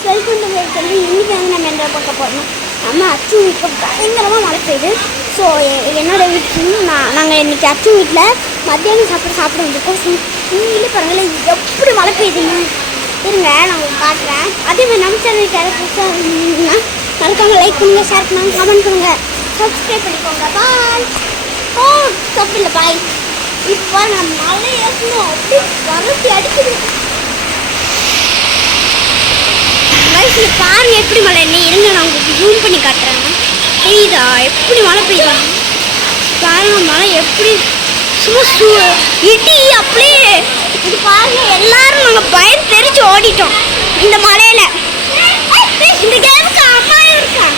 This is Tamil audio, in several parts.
Guys welcome to my channel. இன்னைக்கு வந்து நம்ம என்ன பார்க்க போறோம், நம்ம அச்சு இப்போ பயங்கரமாக மழை பெய்யுது. ஸோ என்னோட வீட்டுக்கு நாங்கள் இன்னைக்கு அச்சு வீட்டில் மத்தியானம் சாப்பிட வந்திருக்கோம். நீங்களே பாருங்களேன் எப்படி மழை பெய்யுதுன்னு. இருங்க நான் உங்களுக்கு காட்டுறேன். அதேமாதிரி நம்ம சேனலுக்கு யாரும் புதுசாக இருந்தீங்கன்னா மறக்காம லைக் பண்ணுங்கள், ஷேர் பண்ணுங்கள், கமெண்ட் பண்ணுங்கள், சப்ஸ்கிரைப் பண்ணிக்கோங்க. பாய். தப்பில்லை பாய். இப்போ நான் மழை ஏற்றணும் அப்படி வரப்பி அடிக்குது. பாருங்க எப்படி மழை என்ன. இருங்க நான் உங்களுக்கு ஜூம் பண்ணி காட்டுறேன். பெய்யுதா எப்படி மழை பெய்யுதா பாருங்க. மழை எப்படி சும்மா இடி அப்படியே இது பாருங்க. எல்லாரும் நாங்கள் பயம் தெரிச்சு ஓடிட்டோம் இந்த மழையில. இந்த கேமுக்கு அம்மா இருக்கா.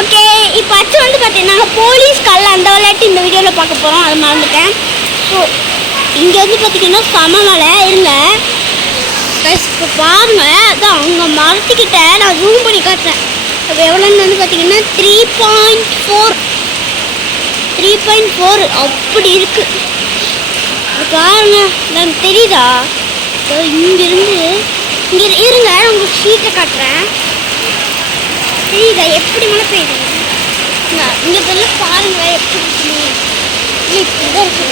ஓகே இப்போ அச்சு வந்து பார்த்தீங்கன்னா நாங்கள் போலீஸ் கல்ல அந்த விளையாட்டு இந்த வீடியோவில் பார்க்க போகிறோம். அது மறந்துட்டேன். ஸோ இங்கே வந்து பார்த்தீங்கன்னா சம மழை. இருங்க இப்போ பாருங்க, அதான் அவங்க மரத்துக்கிட்ட நான் ஜூம் பண்ணி காட்டுறேன். இப்போ எவ்வளோன்னு வந்து பார்த்தீங்கன்னா 3.4 அப்படி இருக்கு. பாருங்க நான் தெரியுதா. இங்கிருந்து இங்கே இருங்க நான் உங்களுக்கு ஷீட்டை காட்டுறேன். தெரியுதா எப்படி மழை பெய்யுது. இங்கே இதெல்லாம் பாருங்க எப்படி இருக்குன்னு. இப்படிதான் இருக்கு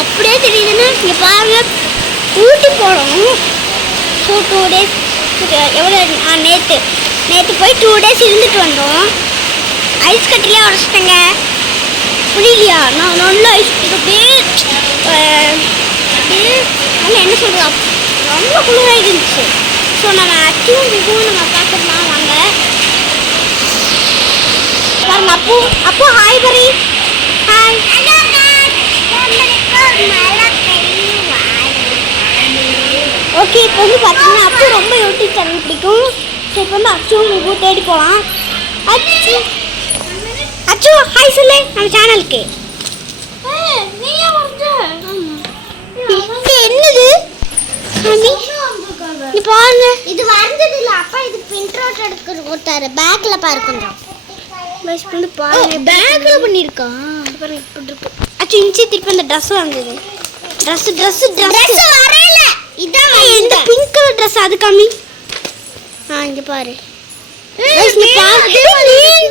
அப்படியே தெரியுதுன்னா. இங்கே பாருங்க ஊட்டி போனோம். ஸோ 2 days எவ்வளோ நேற்று போய் 2 days இருந்துட்டு வந்தோம். ஐஸ் கட்டிலே உடச்சிட்டேங்க. புரியலையா. நான் நல்லா ஐஸ் அப்படியே என்ன சொல்கிறது ரொம்ப குளிராக இருந்துச்சு. ஸோ நம்ம அச்சும் இதுவும் நம்ம பார்த்துக்கலாம் வாங்க. பாருங்க அப்போ ஹாய் பரி. ஹாய். ஓகே இப்போ வந்து பார்த்தீங்கன்னா அச்சு ரொம்ப யூடியூப் சேனல் பிடிக்கும். ஸோ இப்போ வந்து அச்சும் விபு தேடி போகலாம். அச்சு ஹாய் சொல்லு நம்ம சேனலுக்கு. என்னது நீ பாருங்க. இது வரைஞ்சது இல்லை அப்பா, இது பிரிண்ட் அவுட் எடுக்க கொடுத்தாரு. பேக்ல பாரு கொஞ்சம் வந்து பாருங்க. பேக்ல பண்ணியிருக்கான் பாருங்க இப்படி இருக்கு. அச்சு இன்ச்சி திருப்பி அந்த ட்ரெஸ் வந்தது. ட்ரெஸ் வரையில இதான் இந்த பிங்க் கலர் ட்ரெஸ். அது கம்மி. இங்க பாரு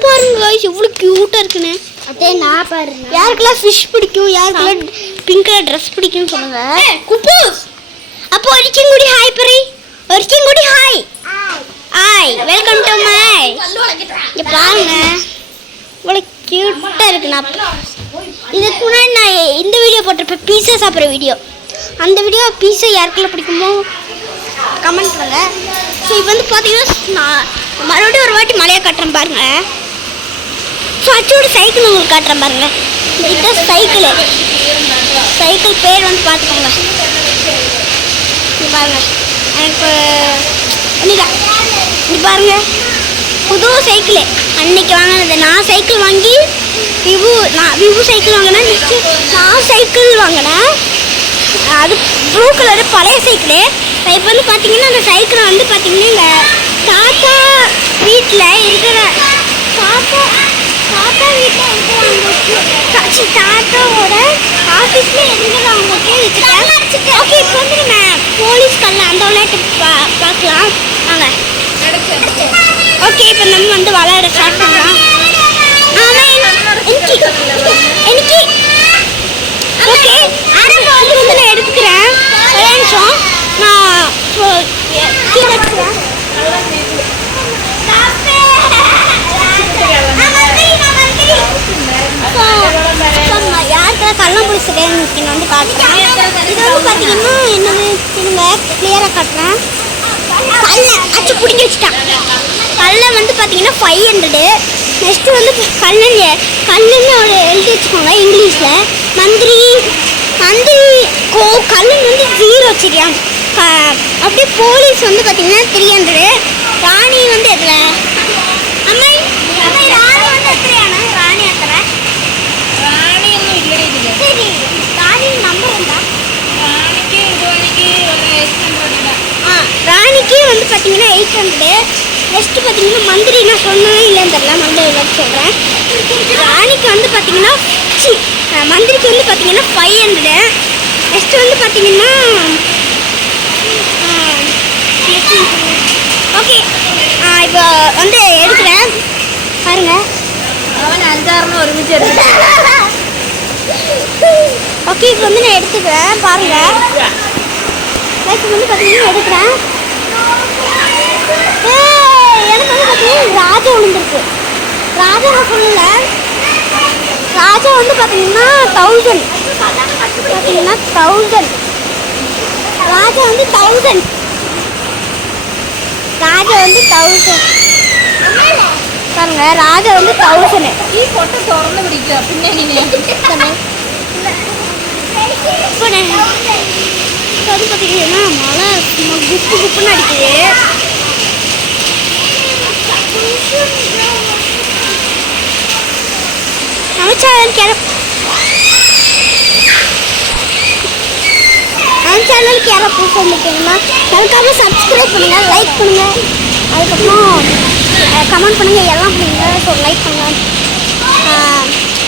பாருங்க எவ்வளவு கியூட்டா இருக்குன்னு. அதே நான் பாருங்க. யாருக்கெல்லாம் ஃபிஷ் பிடிக்கும், யாருக்கெல்லாம் பிங்க் கலர் ட்ரெஸ் பிடிக்கும்னு சொல்லுங்க. குப்பூஸ் அப்போ ஒரிக்கிங்குடி ஹாய் பரி. ஒரிக்கிங்குடி hi. Hi welcome to my. இங்க பாருங்க இவ்வளவு கியூட்டா இருக்கு. நான் இதுக்கு முன்னாடி நான் இந்த வீடியோ போட்டிருப்பேன், பீஸா சாப்பிட்ற வீடியோ. அந்த வீடியோ பீஸா யாருக்கெல்லாம் பிடிக்குமோ கமெண்ட் பண்ணுங்க. ஸோ இப்போ வந்து பார்த்தீங்கன்னா நான் மறுபடியும் ஒரு வாட்டி மழையை காட்டுறேன் பாருங்க. ஸோ அச்சோட சைக்கிள் உங்களுக்கு காட்டுறேன் பாருங்க. இதுதான் சைக்கிள் பேர் வந்து பார்த்துக்கோங்க. இது பாருங்க எனக்கு ஒன்றுதான். இது பாருங்க புது சைக்கிளு அன்னைக்கு வாங்கினது. நான் சைக்கிள் வாங்கி விவு சைக்கிள் வாங்கினேன். நெக்ஸ்ட்டு நான் சைக்கிள் வாங்கினேன். அது ப்ளூ கலரு பழைய சைக்கிளு. இப்போ வந்து பார்த்தீங்கன்னா அந்த சைக்கிளை வந்து பார்த்தீங்கன்னா எங்கள் தாத்தா வீட்டில் இருக்கிற தாத்தாவோட ஆஃபீஸில் இருக்கிறவங்களுக்கே வச்சுட்டேன். ஓகே இப்போ வந்து நம்ம போலீஸ் கல்ல அந்த விளையாட்டு பார்க்கலாம் வாங்க. ஓகே இப்போ நம்ம வந்து விளையாட ஸ்டார்ட் பண்ணலாம். எனக்கு ஓகே அது வந்து நான் எடுத்துக்கிறேன். ஒரு நிமிஷம் நான் கீழே எடுத்துக்கிறேன். யாருக்கெல்லாம் கள்ளம் பிடிச்சிருக்கேன் வந்து காட்டுறேன். இது வந்து பார்த்தீங்கன்னா என்னது திரும்ப கிளியராக காட்டுறேன். கல்லை அச்சு பிடிக்க வச்சுட்டான். கல்லை வந்து பார்த்தீங்கன்னா 500. நெக்ஸ்ட்டு வந்து கல்லுன்னு ஒரு எழுதி வச்சுக்கோங்க இங்கிலீஷில். மந்திரி கல்லுன்னு வந்து 0 சரியா. அப்படியே போலீஸ் வந்து பார்த்தீங்கன்னா 300. ராணி வந்து எதில் அம்மை ராணி வந்து எத்தனையான ராணி எத்தனை சரி ராணி நம்பர் இருந்தா ராணிக்கு வந்து பார்த்தீங்கன்னா 800. நெக்ஸ்ட்டு பார்த்தீங்கன்னா மந்திரி நான் சொன்னதே இல்லைன்னு தெரியல, மந்திரி சொல்கிறேன். ராணிக்கு வந்து பார்த்தீங்கன்னா மந்திரிக்கு வந்து பார்த்தீங்கன்னா 500. நெக்ஸ்ட்டு வந்து பார்த்தீங்கன்னா பாருங்க. அவன் 5-6 ஒருமிச்சு எடுத்து. ஓகே, இப்போ வந்து நான் எடுத்துக்கிறேன் பாருங்க. இப்போ வந்து பார்த்தீங்கன்னா எடுக்கிறேன். எனக்கு வந்து பார்த்தீங்கன்னா ராஜா விழுந்துருக்கு. ராஜா நான் சொல்லல, ராஜா வந்து பார்த்தீங்கன்னா 1000 பார்த்தீங்கன்னா 1000 ராஜா வந்து 1000 ராஜா வந்து 1000 பாருங்க. ராஜா வந்து 1000 டீ போட்டு திறந்து பிடிக்கும் பின்னாடி இப்போ வந்து பார்த்தீங்கன்னா மழை குப்பு குப்புன்னு அடிக்குது. நம்ம சேனலுக்கு யாரும் புதுசாக வந்துருக்கீங்கன்னா மறக்காம சப்ஸ்கிரைப் பண்ணுங்கள், லைக் பண்ணுங்கள், அதுக்கப்புறம் கமெண்ட் பண்ணுங்கள், எல்லாம் பண்ணுங்கள். ஸோ லைக் பண்ணுங்கள்.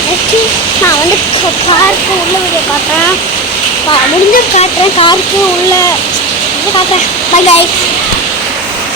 நெக்ஸ்ட்டு நான் வந்து காருக்கு உள்ள வீடியோ காட்டுறேன், முடிஞ்ச காட்டுறேன். காருக்கு உள்ள காட்டுறேன். Bye bye.